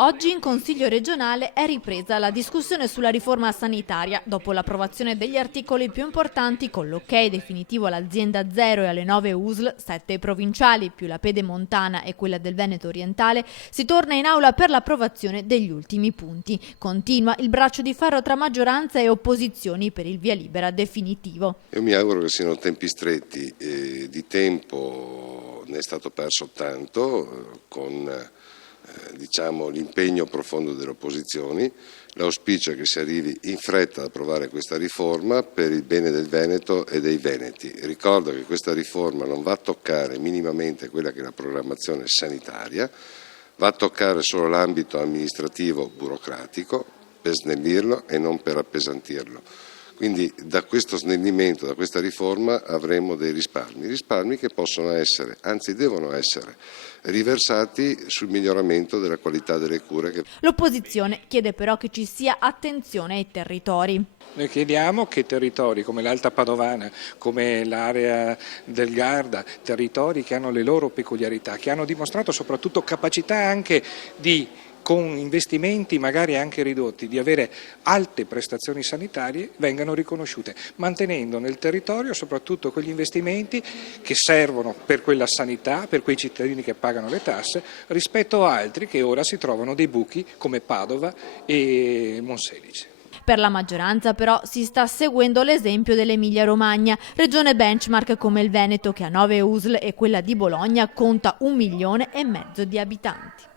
Oggi in Consiglio regionale è ripresa la discussione sulla riforma sanitaria dopo l'approvazione degli articoli più importanti con l'ok definitivo all'azienda zero e alle 9 USL, 7 provinciali più la pedemontana e quella del Veneto orientale. Si torna in aula per l'approvazione degli ultimi punti. Continua il braccio di ferro tra maggioranza e opposizioni per il via libera definitivo. Io mi auguro che siano tempi stretti, di tempo ne è stato perso tanto con l'impegno profondo delle opposizioni. L'auspicio è che si arrivi in fretta ad approvare questa riforma per il bene del Veneto e dei veneti. Ricordo che questa riforma non va a toccare minimamente quella che è la programmazione sanitaria, va a toccare solo l'ambito amministrativo burocratico per snellirlo e non per appesantirlo. Quindi da questo snellimento, da questa riforma avremo dei risparmi che possono essere, anzi devono essere, riversati sul miglioramento della qualità delle cure. L'opposizione chiede però che ci sia attenzione ai territori. Noi chiediamo che territori come l'Alta Padovana, come l'area del Garda, territori che hanno le loro peculiarità, che hanno dimostrato soprattutto capacità anche di, con investimenti magari anche ridotti, di avere alte prestazioni sanitarie, vengano riconosciute, mantenendo nel territorio soprattutto quegli investimenti che servono per quella sanità, per quei cittadini che pagano le tasse, rispetto a altri che ora si trovano dei buchi come Padova e Monselice. Per la maggioranza però si sta seguendo l'esempio dell'Emilia-Romagna, regione benchmark come il Veneto che ha 9 USL e quella di Bologna conta 1,5 milioni di abitanti.